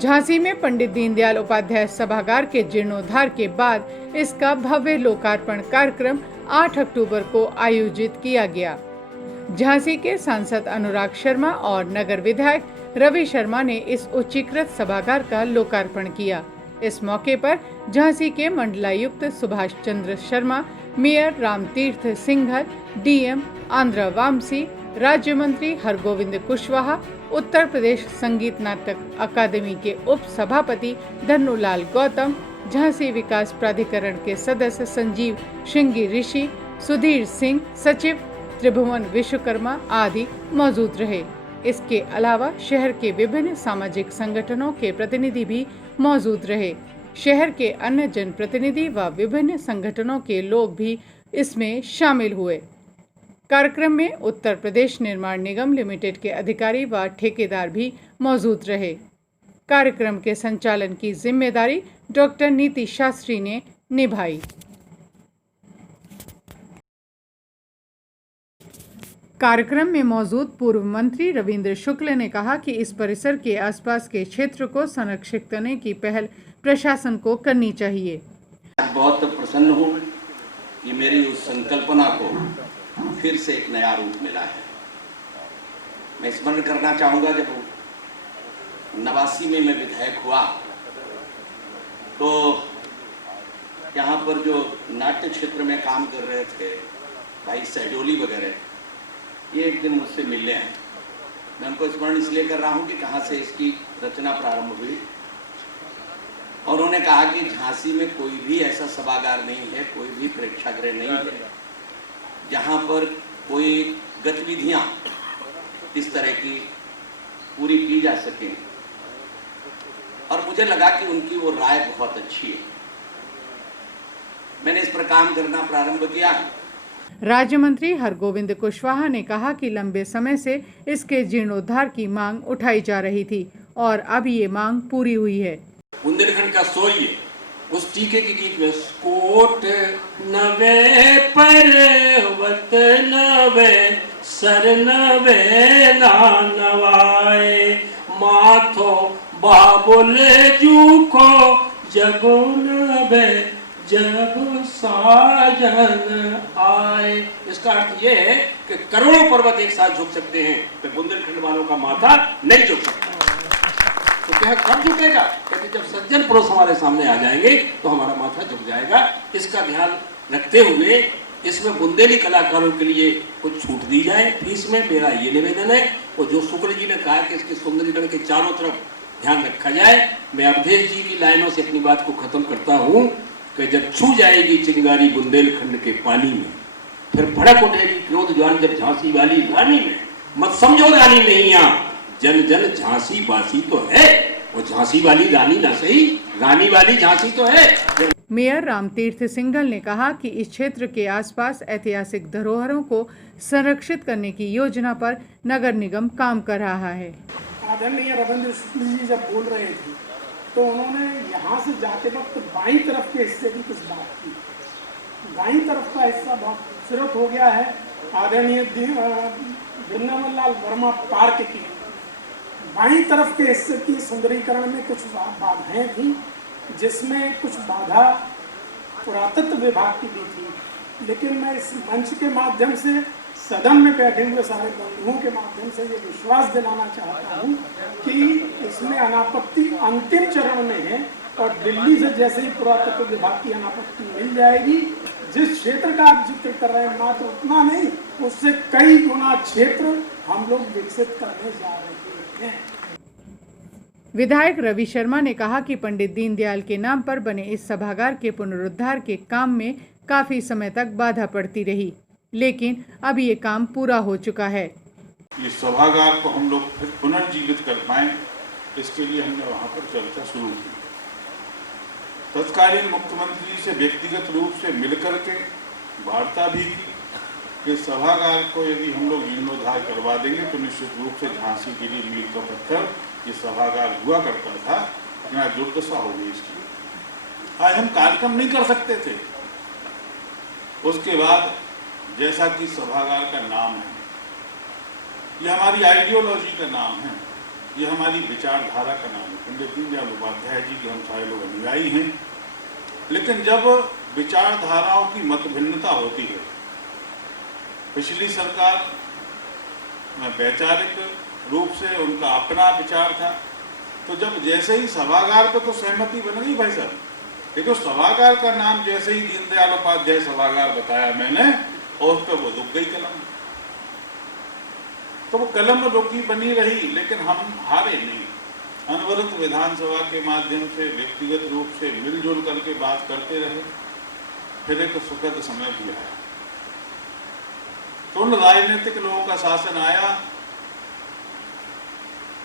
झांसी में पंडित दीनदयाल उपाध्याय सभागार के जीर्णोद्धार के बाद इसका भव्य लोकार्पण कार्यक्रम 8 अक्टूबर को आयोजित किया गया। झांसी के सांसद अनुराग शर्मा और नगर विधायक रवि शर्मा ने इस उच्चीकृत सभागार का लोकार्पण किया। इस मौके पर झांसी के मंडलायुक्त सुभाष चंद्र शर्मा, मेयर रामतीर्थ सिंघल, डीएम आंध्र वामसी, राज्य मंत्री हरगोविंद कुशवाहा, उत्तर प्रदेश संगीत नाटक अकादमी के उप सभापति धन्नूलाल गौतम, झांसी विकास प्राधिकरण के सदस्य संजीव श्रृंगी ऋषि, सुधीर सिंह, सचिव त्रिभुवन विश्वकर्मा आदि मौजूद रहे। इसके अलावा शहर के विभिन्न सामाजिक संगठनों के प्रतिनिधि भी मौजूद रहे। शहर के अन्य जनप्रतिनिधि व विभिन्न संगठनों के लोग भी इसमें शामिल हुए। कार्यक्रम में उत्तर प्रदेश निर्माण निगम लिमिटेड के अधिकारी व ठेकेदार भी मौजूद रहे। कार्यक्रम के संचालन की जिम्मेदारी डॉक्टर नीति शास्त्री ने निभाई। कार्यक्रम में मौजूद पूर्व मंत्री रविंद्र शुक्ल ने कहा कि इस परिसर के आसपास के क्षेत्र को संरक्षित करने की पहल प्रशासन को करनी चाहिए। बहुत प्रसन्न हूँ कि मेरी उस संकल्पना को फिर से एक नया रूप मिला है। मैं स्मरण करना चाहूँगा, जब 89 में मैं विधायक हुआ तो यहाँ पर जो नाट्य क्षेत्र में काम कर रहे थे भाई सहडोली वगैरह, ये एक दिन मुझसे मिलने आए। मैं उनको स्मरण इसलिए कर रहा हूँ कि कहाँ से इसकी रचना प्रारंभ हुई। और उन्होंने कहा कि झांसी में कोई भी ऐसा सभागार नहीं है, कोई भी प्रेक्षागृह नहीं है जहाँ पर कोई गतिविधियाँ इस तरह की पूरी की जा सकें। और मुझे लगा कि उनकी वो राय बहुत अच्छी है। मैंने इस पर काम करना प्रारंभ किया। राज्य मंत्री हरगोविंद कुशवाहा ने कहा कि लंबे समय से इसके जीर्णोद्धार की मांग उठाई जा रही थी और अब ये मांग पूरी हुई है। बुंदेलखंड का सोइए उस टीके के गीत में कोट नवे पर्वत नवे सर नवे नवाए माथो बाबुल जू को जगो नवे जब साजन आए। इसका अर्थ यह है कि करोड़ों पर्वत एक साथ झुक सकते हैं, तो बुंदेलखंड वालों का माथा नहीं झुक सकता। तो क्या कब झुकेगा? कहते जब सज्जन पुरुष हमारे सामने आ जाएंगे तो हमारा माथा झुक जाएगा। इसका ध्यान रखते हुए इसमें बुंदेली कलाकारों के लिए कुछ छूट दी जाए फीस में, मेरा ये निवेदन है। और जो शुक्ल जी ने कहा कि इसके सुंदरीकरण के चारों तरफ ध्यान रखा जाए, मैं अवधेश जी की लाइनों से अपनी बात को खत्म करता हूँ कि जब छू जाएगी चिंगारी बुंदेलखंड के पानी में, फिर भड़क उठेगी क्रोध ज्वाल जब झांसी वाली रानी में। मत समझो रानी नहीं, यहाँ जन जन झांसी वासी तो है, और झांसी वाली रानी ना सही, रानी वाली झांसी तो है। मेयर रामतीर्थ सिंघल ने कहा कि इस क्षेत्र के आसपास ऐतिहासिक धरोहरों को संरक्षित करने की योजना पर नगर निगम काम कर रहा है। आदरणीय रविंद्र शुक्ल जी जब बोल रहे थे तो उन्होंने यहाँ से जाते वक्त बाईं तरफ के हिस्से की कुछ बात की। बाईं तरफ का हिस्सा बहुत खूबसूरत हो गया है। आदरणीय वृंदावन लाल वर्मा पार्क की बाईं तरफ के हिस्से की सुंदरीकरण में कुछ बाधाएं थी, जिसमें कुछ बाधा पुरातत्व विभाग की भी थी। लेकिन मैं इस मंच के माध्यम से सदन में बैठे हुए सारे बंधुओं के माध्यम से ये विश्वास दिलाना चाहता हूँ कि इसमें अनापत्ति अंतिम चरण में है और दिल्ली से जैसे ही पुरातत्व विभाग की अनापत्ति मिल जाएगी, जिस क्षेत्र का आप जिक्र कर रहे हैं मात्र उतना नहीं, उससे कई गुना क्षेत्र हम लोग विकसित करने जा रहे हैं। विधायक रवि शर्मा ने कहा कि पंडित दीनदयाल के नाम पर बने इस सभागार के पुनरुद्धार के काम में काफी समय तक बाधा पड़ती रही, लेकिन अब ये काम पूरा हो चुका है। ये सभागार को हम लोग फिर पुनर्जीवित कर पाएं, इसके लिए हमने वहाँ पर चर्चा शुरू की। तत्कालीन मुख्यमंत्री से व्यक्तिगत रूप से मिलकर के वार्ता भी की कि सभागार को यदि हम लोग जीर्णोद्धार करवा देंगे तो निश्चित रूप से झांसी के लिए मील का पत्थर ये सभागार हुआ करता था, इतना दुर्दशा होगी इसकी। आज हम कार्यक्रम नहीं कर सकते थे। उसके बाद जैसा कि सभागार का नाम है, ये हमारी आइडियोलॉजी का नाम है ये हमारी विचारधारा का नाम है। पंडित दीनदयाल उपाध्याय जी के हम सारे लोग अनुयायी हैं, लेकिन जब विचारधाराओं की मतभिन्नता होती है, पिछली सरकार में वैचारिक रूप से उनका अपना विचार था, तो जब जैसे ही सभागार पे तो सहमति बन गई भाई साहब, देखो सभागार का नाम जैसे ही दीनदयाल उपाध्याय सभागार बताया मैंने, और उस पर वो रुक गई कलम। तो वो कलम रुकी बनी रही, लेकिन हम हारे नहीं। अनवरत विधानसभा के माध्यम से व्यक्तिगत रूप से मिलजुल करके बात करते रहे। फिर एक सुखद समय भी आया, तो उन राजनीतिक लोगों का शासन आया।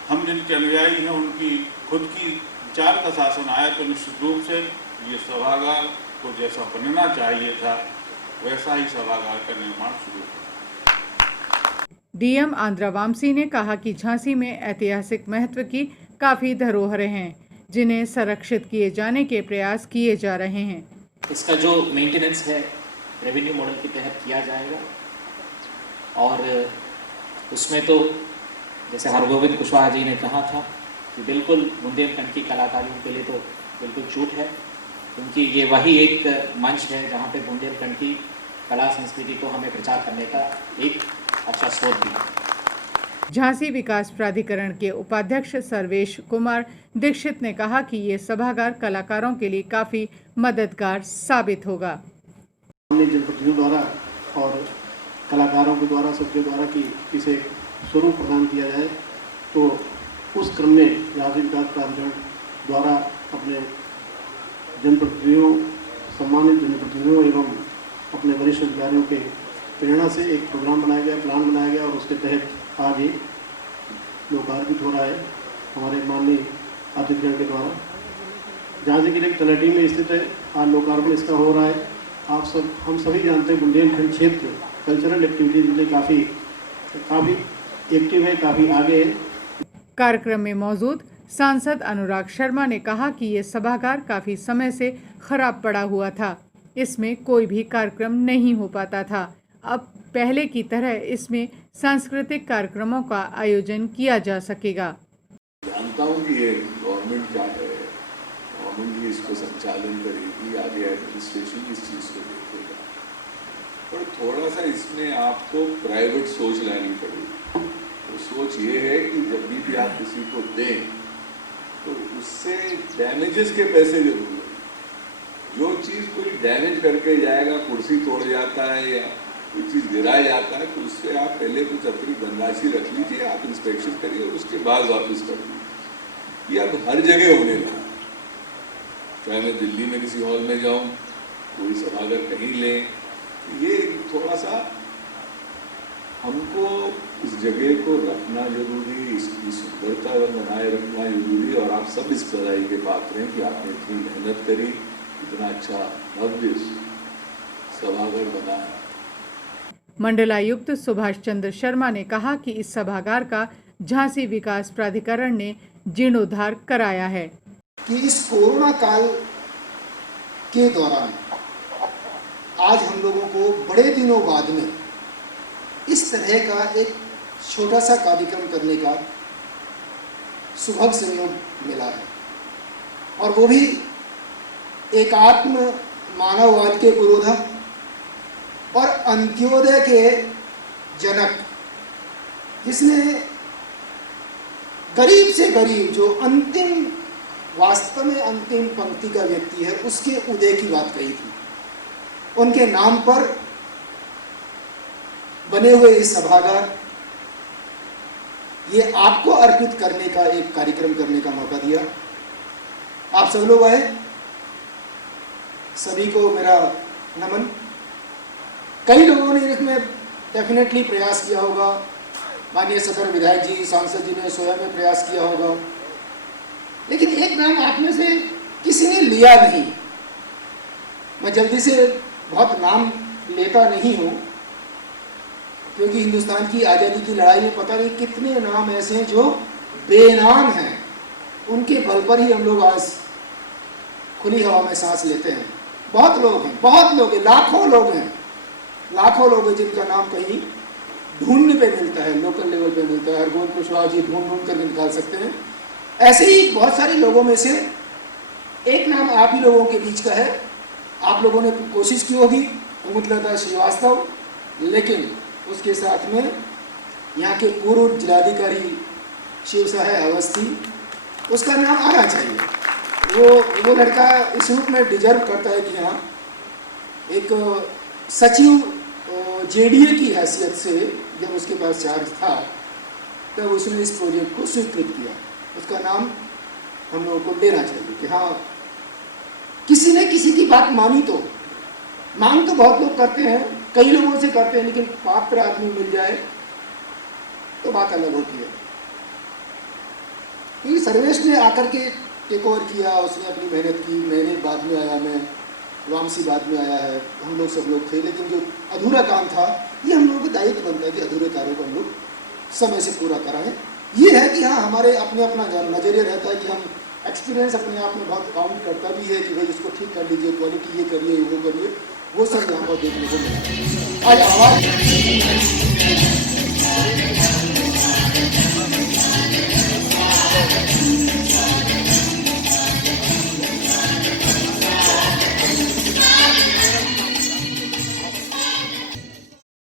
हम जिनके अनुयायी हैं उनकी खुद की विचार का शासन आया, तो निश्चित रूप से ये सभागार को जैसा बनना चाहिए था वैसा ही सभागार का निर्माण शुरू हुआ। डीएम आंध्रा वामसी ने कहा कि झांसी में ऐतिहासिक महत्व की काफी धरोहरें हैं, जिन्हें संरक्षित किए जाने के प्रयास किए जा रहे हैं। इसका जो मेंटेनेंस है रेवेन्यू मॉडल के तहत किया जाएगा, और उसमें तो जैसे हरगोविंद कुशवाहा जी ने कहा था कि बिल्कुल बुंदेलखंड की कलाकारियों के लिए तो बिल्कुल छूट है, क्योंकि ये वही एक मंच है जहाँ पे बुंदेलखंड की कला संस्कृति को हमें प्रचार करने का एक अच्छा स्रोत भी है। झांसी विकास प्राधिकरण के उपाध्यक्ष सर्वेश कुमार दीक्षित ने कहा कि ये सभागार कलाकारों के लिए काफी मददगार साबित होगा। जनप्रतिनिधियों द्वारा और कलाकारों के द्वारा, सबके द्वारा कि इसे स्वरूप प्रदान किया जाए, तो उस क्रम में झांसी विकास प्राधिकरण द्वारा अपने जनप्रतिनिधियों, सम्मानित जनप्रतिनिधियों एवं अपने वरिष्ठ अधिकारियों के प्रेरणा से एक प्रोग्राम बनाया गया, प्लान बनाया गया, और उसके तहत आज ये लोकार्पित हो रहा है हमारे माननीय अतिथिगण के द्वारा। झांसी जिले की तलहटी में स्थित है, आज लोकार्पण इसका हो रहा है। हम सभी जानते हैं बुंदेलखंड क्षेत्र कल्चरल एक्टिविटीज के लिए काफ़ी एक्टिव है, काफ़ी आगे है। कार्यक्रम में मौजूद सांसद अनुराग शर्मा ने कहा कि ये सभागार काफी समय से खराब पड़ा हुआ था, इसमें कोई भी कार्यक्रम नहीं हो पाता था। अब पहले की तरह इसमें सांस्कृतिक कार्यक्रमों का आयोजन किया जा सकेगा। जानता हूँ कि ये गवर्नमेंट क्या है, गवर्नमेंट ही इसको संचालन करेगी, आगे एडमिनिस्ट्रेशन इस चीज़ को देखेगा, पर थोड़ा सा इसमें आपको प्राइवेट सोच लानी पड़ेगी। तो सोच ये है कि जब भी आप किसी को दें तो उससे डैमेजेस के पैसे जरूर लें। जो चीज़ कोई डैमेज करके जाएगा, कुर्सी तोड़ जाता है या कोई चीज़ गिराया जाता है, तो उससे आप पहले कुछ अपनी धनराशि रख लीजिए, आप इंस्पेक्शन करिए और उसके बाद वापस कर दीजिए। ये अब हर जगह होने लगा, चाहे मैं दिल्ली में किसी हॉल में जाऊँ, कोई सभागार कहीं लें, ये थोड़ा सा हमको इस जगह को रखना जरूरी, इसकी सुंदरता बनाए रखना जरूरी। और आप सब इस बधाई के पात्र हैं कि आपने इतनी मेहनत करी, इतना अच्छा भव्य सभागार बनाया। मंडलायुक्त सुभाष चंद्र शर्मा ने कहा कि इस सभागार का झांसी विकास प्राधिकरण ने जीर्णोद्धार कराया है कि इस कोरोना काल के दौरान आज हम लोगों को बड़े दिनों बाद में इस तरह का एक छोटा सा कार्यक्रम करने का सुभग संयोग मिला है, और वो भी एकात्म मानववाद के पुरोधा और अंत्योदय के जनक, जिसने गरीब से गरीब जो अंतिम, वास्तव में अंतिम पंक्ति का व्यक्ति है, उसके उदय की बात कही थी। उनके नाम पर बने हुए इस सभागार, ये आपको अर्पित करने का एक कार्यक्रम करने का मौका दिया। आप सब लोग आए, सभी को मेरा नमन। कई लोगों ने इसमें डेफिनेटली प्रयास किया होगा, माननीय सदर विधायक जी, सांसद जी ने स्वयं में प्रयास किया होगा, लेकिन एक नाम आप में से किसी ने लिया नहीं। मैं जल्दी से बहुत नाम लेता नहीं हूँ, क्योंकि हिंदुस्तान की आज़ादी की लड़ाई में पता नहीं कितने नाम ऐसे हैं जो बेनाम हैं, उनके बल पर ही हम लोग आज खुली हवा में सांस लेते हैं। बहुत लोग हैं, बहुत लोग हैं, लाखों लोग हैं जिनका नाम कहीं ढूंढने पे मिलता है, लोकल लेवल पे मिलता है। हरगोविंद कुशवाहा जी ढूंढ करके निकाल सकते हैं। ऐसे ही बहुत सारे लोगों में से एक नाम आप ही लोगों के बीच का है। आप लोगों ने कोशिश की होगी, अमृतलता श्रीवास्तव, लेकिन उसके साथ में यहाँ के पूर्व जिलाधिकारी शिव सहाय अवस्थी, उसका नाम आना चाहिए। वो लड़का इस रूप में डिजर्व करता है कि यहाँ एक सचिव जेडीए की हैसियत से जब उसके पास चार्ज था तब उसने इस प्रोजेक्ट को स्वीकृत किया। उसका नाम हम लोगों को लेना चाहिए कि हाँ, किसी ने किसी की बात मानी। तो मांग तो बहुत लोग करते हैं, कई लोगों से करते हैं, लेकिन पात्र आदमी मिल जाए तो बात अलग होती है। क्योंकि सर्वेश ने आकर के टेक ओवर किया, उसने अपनी मेहनत की, मैंने बाद में आया, मैं वामसी बाद में आया है, हम लोग सब लोग थे, लेकिन जो अधूरा काम था ये हम लोगों का दायित्व बनता है कि अधूरे कार्यों को हम लोग समय से पूरा कराएं। ये है कि हाँ, हमारे अपने अपना नजरिया रहता है कि हम एक्सपीरियंस अपने आप में बहुत काउंट करता भी है कि भाई इसको ठीक कर लीजिए, क्वालिटी ये करिए, वो करिए, वो सब यहाँ पर देखने को मिला। आज आवाज़